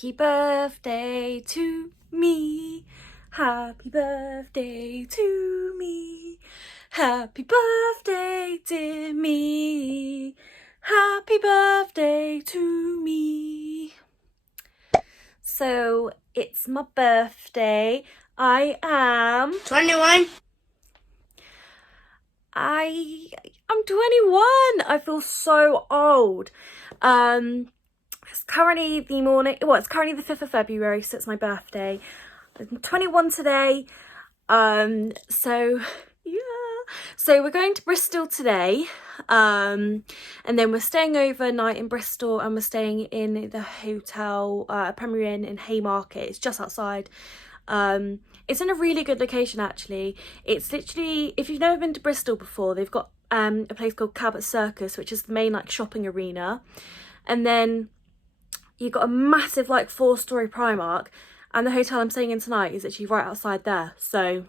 Happy birthday to me. Happy birthday to me. Happy birthday, dear me. Happy birthday to me. So it's my birthday. I am 21. I'm 21. I feel so old. It's currently the morning. Well, it's currently the 5th of February, so it's my birthday. I'm 21 today. So yeah. So we're going to Bristol today. And then we're staying overnight in Bristol, and we're staying in the hotel, Premier Inn in Haymarket. It's just outside. It's in a really good location actually. It's literally, if you've never been to Bristol before, they've got a place called Cabot Circus, which is the main like shopping arena, and then you've got a massive like 4-storey Primark, and the hotel I'm staying in tonight is actually right outside there. So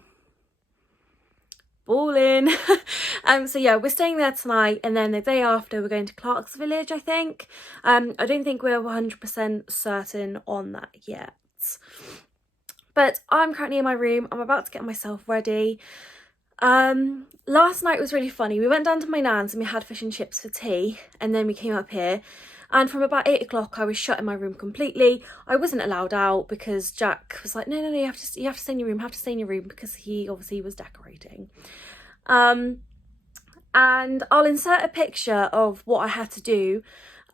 ballin'. So yeah, we're staying there tonight, and then the day after we're going to Clark's Village, I think. I don't think we're 100% certain on that yet. But I'm currently in my room. I'm about to get myself ready. Last night was really funny. We went down to my nan's and we had fish and chips for tea, and then we came up here, and from about 8 o'clock I was shut in my room completely. I wasn't allowed out because Jack was like, no, you have to stay in your room, because he obviously was decorating. And I'll insert a picture of what I had to do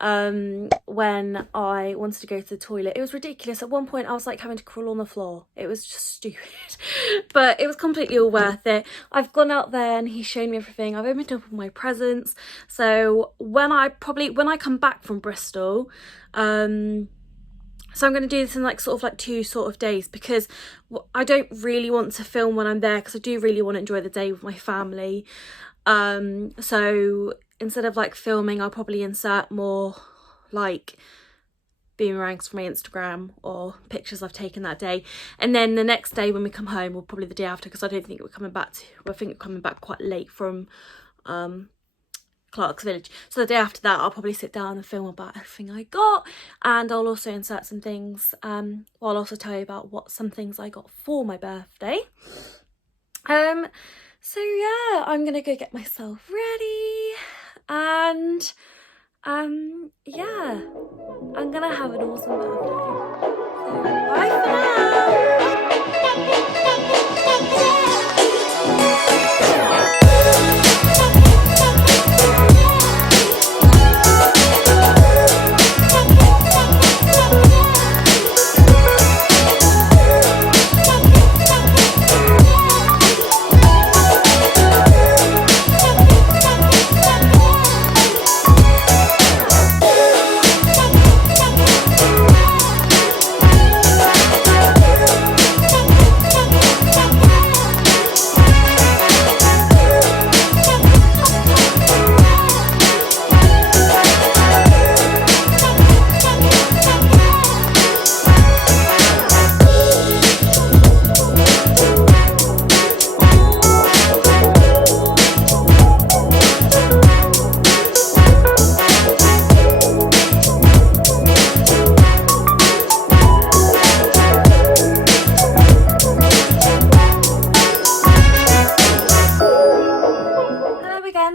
when I wanted to go to the toilet. It was ridiculous. At one point I was like having to crawl on the floor. It was just stupid, but it was completely all worth it. I've gone out there and he's shown me everything. I've opened up all my presents. So when I come back from Bristol, so I'm going to do this in like sort of like 2 sort of days, because I don't really want to film when I'm there, because I do really want to enjoy the day with my family. So instead of like filming, I'll probably insert more like boomerangs from my Instagram or pictures I've taken that day. And then the next day when we come home, or probably the day after, because I don't think we're coming back I think we're coming back quite late from Clark's Village. So the day after that, I'll probably sit down and film about everything I got, and I'll also insert some things. I'll also tell you about some things I got for my birthday. So yeah, I'm gonna go get myself ready, and yeah, I'm gonna have an awesome birthday. So bye for now.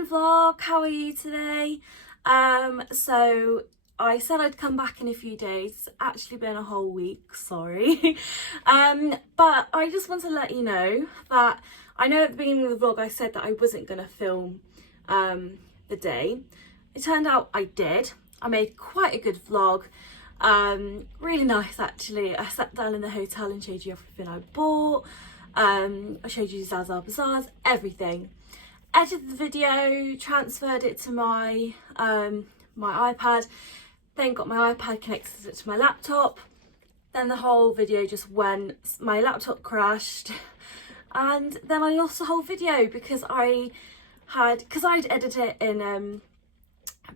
Vlog, how are you today? So I said I'd come back in a few days. It's actually been a whole week, sorry. But I just want to let you know that I know at the beginning of the vlog I said that I wasn't going to film the day. It turned out I did. I made quite a good vlog. Really nice actually. I sat down in the hotel and showed you everything I bought. I showed you Zaza Bazaars, everything. Edited the video, transferred it to my my iPad, then got my iPad, connected it to my laptop. Then the whole video just went, my laptop crashed, and then I lost the whole video because I'd edited it in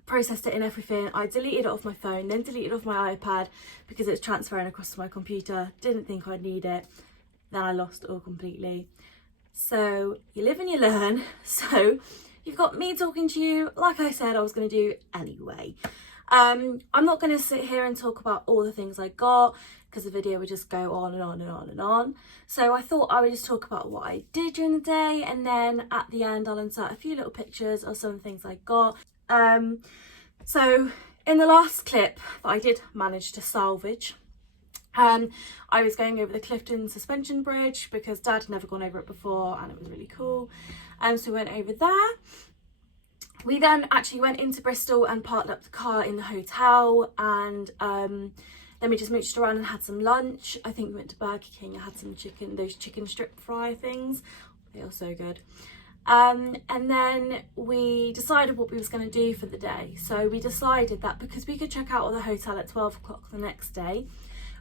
processed it in everything. I deleted it off my phone, then deleted it off my iPad because it's transferring across to my computer. Didn't think I'd need it. Then I lost it all completely. So you live and you learn. So you've got me talking to you like I said I was going to do anyway. I'm not going to sit here and talk about all the things I got, because the video would just go on and on and on and on. So I thought I would just talk about what I did during the day, and then at the end I'll insert a few little pictures of some things I got. So in the last clip that I did manage to salvage, I was going over the Clifton suspension bridge because Dad had never gone over it before and it was really cool. So we went over there. We then actually went into Bristol and parked up the car in the hotel, and then we just mooched around and had some lunch. I think we went to Burger King. I had some chicken, those chicken strip fry things. They are so good. And then we decided what we was going to do for the day. So we decided that because we could check out of the hotel at 12 o'clock the next day,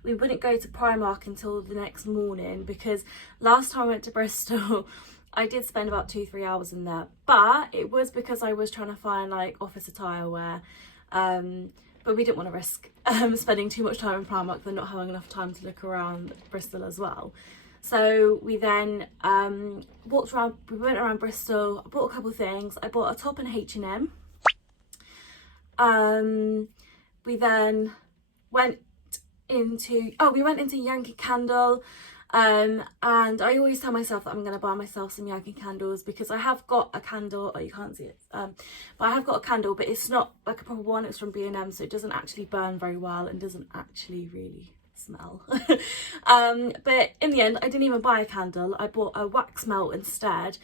we wouldn't go to Primark until the next morning, because last time I went to Bristol, I did spend about 2-3 hours in there, but it was because I was trying to find like office attire wear, but we didn't want to risk spending too much time in Primark than not having enough time to look around Bristol as well. So we then walked around, we went around Bristol, I bought a couple of things. I bought a top in H&M. We then went into Yankee Candle, and I always tell myself that I'm going to buy myself some Yankee candles, because I have got a candle, oh you can't see it, but I have got a candle, but it's not like a proper one, it's from B&M, so it doesn't actually burn very well and doesn't actually really smell. But in the end I didn't even buy a candle, I bought a wax melt instead,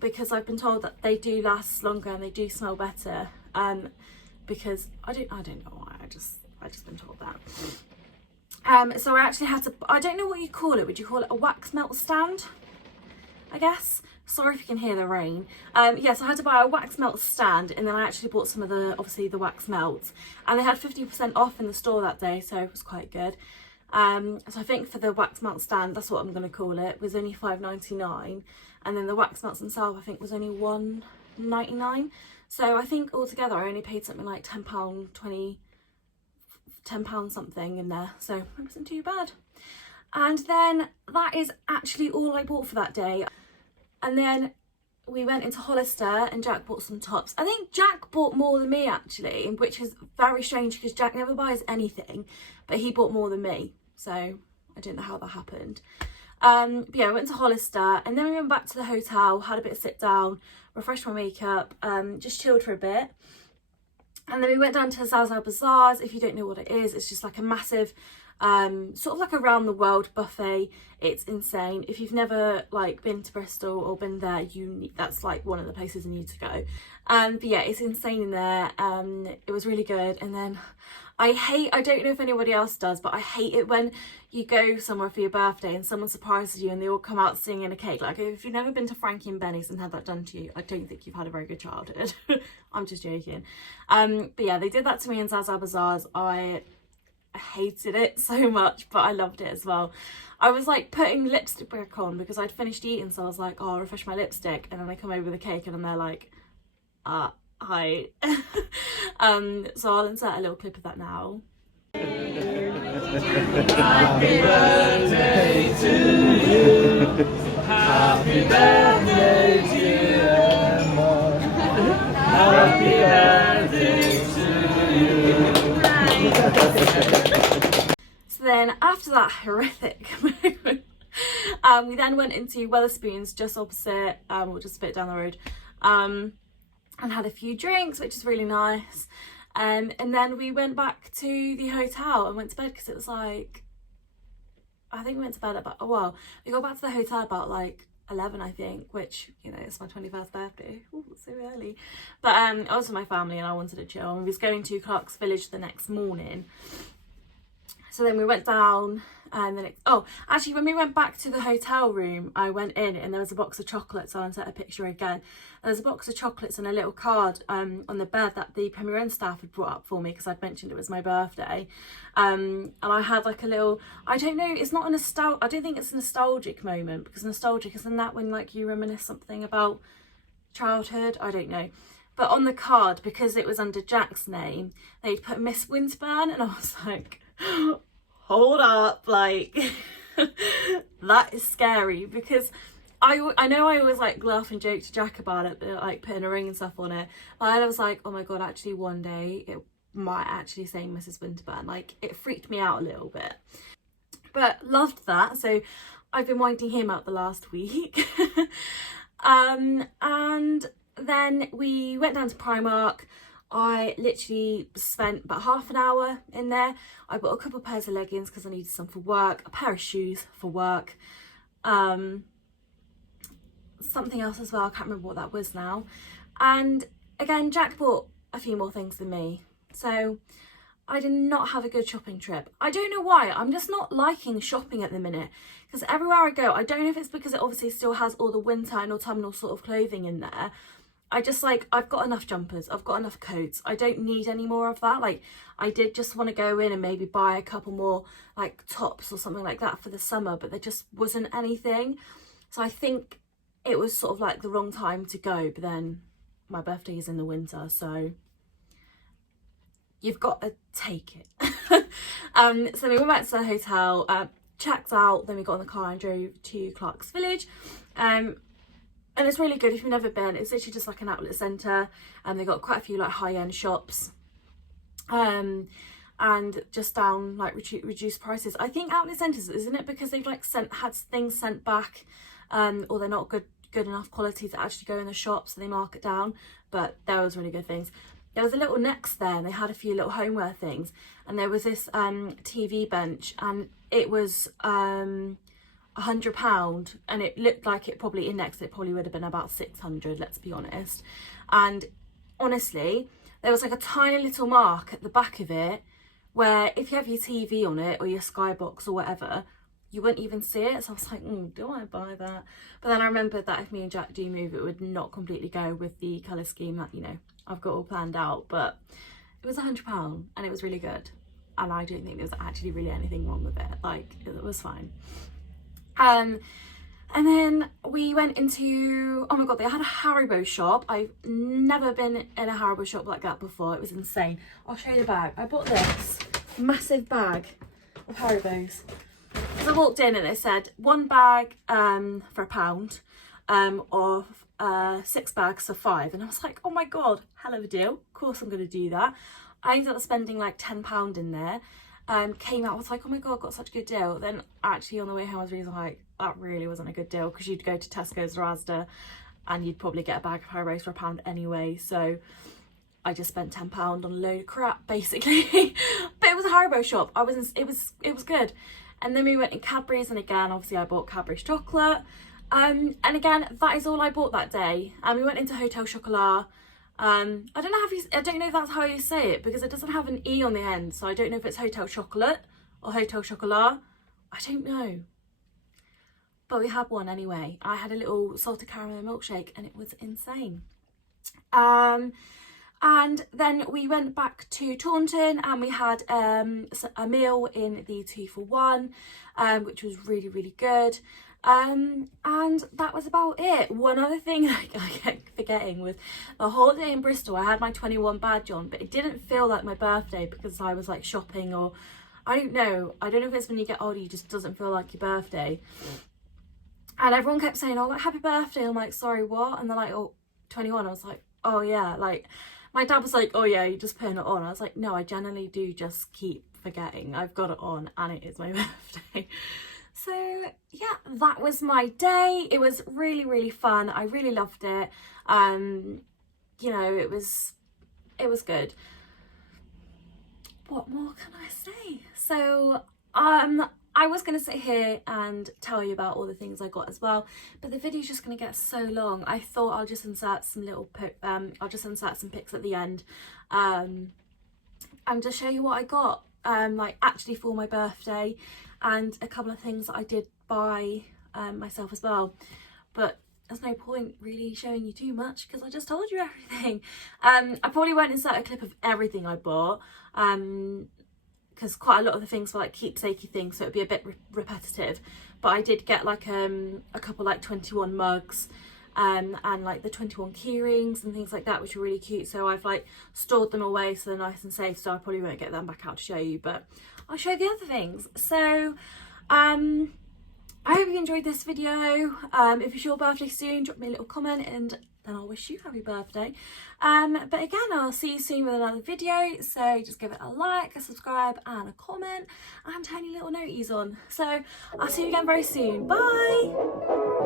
because I've been told that they do last longer and they do smell better, because I don't know why, I just been told that. So I actually had to, I don't know what you call it, would you call it a wax melt stand, I guess? Sorry if you can hear the rain. Yes, I had to buy a wax melt stand, and then I actually bought some of the, obviously the wax melts, and they had 50% off in the store that day, so it was quite good. So I think for the wax melt stand, that's what I'm going to call it, was only £5.99, and then the wax melts themselves I think was only £1.99. So I think altogether I only paid something like £10 something in there, so it wasn't too bad. And then that is actually all I bought for that day. And then we went into Hollister and Jack bought some tops. I think Jack bought more than me actually, which is very strange because Jack never buys anything, but he bought more than me, so I don't know how that happened. But yeah, I went to Hollister, and then we went back to the hotel, had a bit of sit down, refreshed my makeup, just chilled for a bit. And then we went down to Zaza Bazaars. If you don't know what it is, it's just like a massive, sort of like around the world buffet. It's insane. If you've never like been to Bristol or been there, that's like one of the places you need to go. But yeah, it's insane in there. It was really good. And then I don't know if anybody else does, but I hate it when you go somewhere for your birthday and someone surprises you and they all come out singing a cake. Like, if you've never been to Frankie and Benny's and had that done to you, I don't think you've had a very good childhood. I'm just joking. But yeah, they did that to me in Zaza Bazaars. I hated it so much, but I loved it as well. I was like putting lipstick back on because I'd finished eating, so I was like, oh, I'll refresh my lipstick, and then I come over with the cake and they're like, hi. So I'll insert a little clip of that now. Happy birthday to you. Happy birthday dear Emma. Happy birthday to you. So then after that horrific moment, we then went into Wetherspoons just opposite, or just a bit down the road, and had a few drinks, which is really nice. And then we went back to the hotel and went to bed because it was like, I think we went to bed about, we got back to the hotel about like 11, I think, which, you know, it's my 21st birthday. Ooh, it's so early. But I was with my family and I wanted to chill, and we was going to Clark's Village the next morning. So then we went down, and then actually when we went back to the hotel room, I went in and there was a box of chocolates. I'll insert a picture again. There's a box of chocolates and a little card on the bed that the Premier Inn staff had brought up for me because I'd mentioned it was my birthday. And I had like a little, I don't know, it's not a I don't think it's a nostalgic moment, because nostalgic, isn't that when like you reminisce something about childhood? I don't know. But on the card, because it was under Jack's name, they'd put Miss Winsburn, and I was like, hold up, like that is scary, because I know I always like laugh and joke to Jack about it, like putting a ring and stuff on it, but I was like, oh my god, actually one day might actually say Mrs. Winterburn. Like, it freaked me out a little bit, but loved that. So I've been winding him up the last week. And then we went down to Primark. I literally spent about half an hour in there. I bought a couple of pairs of leggings because I needed some for work, a pair of shoes for work, something else as well, I can't remember what that was now. And again, Jack bought a few more things than me, so I did not have a good shopping trip. I don't know why, I'm just not liking shopping at the minute, because everywhere I go, I don't know if it's because it obviously still has all the winter and autumnal sort of clothing in there. I just, like, I've got enough jumpers, I've got enough coats, I don't need any more of that. Like, I did just want to go in and maybe buy a couple more, like, tops or something like that for the summer, but there just wasn't anything. So I think it was sort of like the wrong time to go, but then my birthday is in the winter, so you've got to take it. So we went back to the hotel, checked out, then we got in the car and drove to Clark's Village. And it's really good if you've never been. It's literally just like an outlet centre, and they've got quite a few like high-end shops, and just down like reduced prices. I think outlet centres, isn't it because they've like had things sent back, or they're not good enough quality to actually go in the shop, so they mark it down. But there was really good things. There was a little Next there, and they had a few little homeware things, and there was this TV bench, and it was £100, and it looked like it probably indexed, it probably would have been about 600, let's be honest. And honestly, there was like a tiny little mark at the back of it where if you have your TV on it or your Skybox or whatever, you wouldn't even see it. So I was like, do I buy that? But then I remembered that if me and Jack do move, it would not completely go with the colour scheme that, you know, I've got all planned out. But it was £100 and it was really good, and I don't think there was actually really anything wrong with it. Like, it was fine. And then we went into, oh my god, they had a Haribo shop. I've never been in a Haribo shop like that before. It was insane. I'll show you the bag. I bought this massive bag of Haribos. So I walked in and it said one bag for £1, of 6 bags for £5, and I was like, oh my god, hell of a deal. Of course I'm going to do that. I ended up spending like £10 in there. Came out, I was like, oh my god, got such a good deal. Then actually on the way home I was really like, that really wasn't a good deal, because you'd go to Tesco's or Asda and you'd probably get a bag of Haribos for £1 anyway. So I just spent £10 on a load of crap basically. But it was a Haribo shop. It was good. And then we went in Cadbury's, and again obviously I bought Cadbury's chocolate, and again that is all I bought that day. And we went into Hotel Chocolat. I don't know if that's how you say it, because it doesn't have an E on the end, so I don't know if it's Hotel Chocolate or Hotel Chocolat. I don't know, but we had one anyway. I had a little salted caramel milkshake and it was insane. And then we went back to Taunton and we had a meal in the 2-for-1, which was really, really good. And that was about it. One other thing I kept forgetting was the whole day in Bristol I had my 21 badge on, but it didn't feel like my birthday because I was like shopping, or I don't know if it's when you get older you just doesn't feel like your birthday. And everyone kept saying, oh, like, happy birthday. I'm like, sorry, what? And they're like, oh, 21. I was like, oh yeah. Like, my dad was like, oh yeah, you're just putting it on. I was like, no, I generally do just keep forgetting. I've got it on and it is my birthday. So yeah, that was my day. It was really, really fun. I really loved it. You know, it was good. What more can I say? So I was going to sit here and tell you about all the things I got as well, but the video's just going to get so long. I thought I'll just insert some some pics at the end, and just show you what I got, like actually for my birthday, and a couple of things that I did buy myself as well. But there's no point really showing you too much because I just told you everything. I probably won't insert a clip of everything I bought, because quite a lot of the things were like keepsakey things, so it'd be a bit repetitive. But I did get like a couple like 21 mugs, and like the 21 key rings and things like that, which are really cute. So I've like stored them away so they're nice and safe, so I probably won't get them back out to show you, but I'll show you the other things. So I hope you enjoyed this video. If it's your birthday soon, drop me a little comment and then I'll wish you happy birthday. But again, I'll see you soon with another video, so just give it a like, a subscribe and a comment, and turn your little noties on. So I'll see you again very soon. Bye.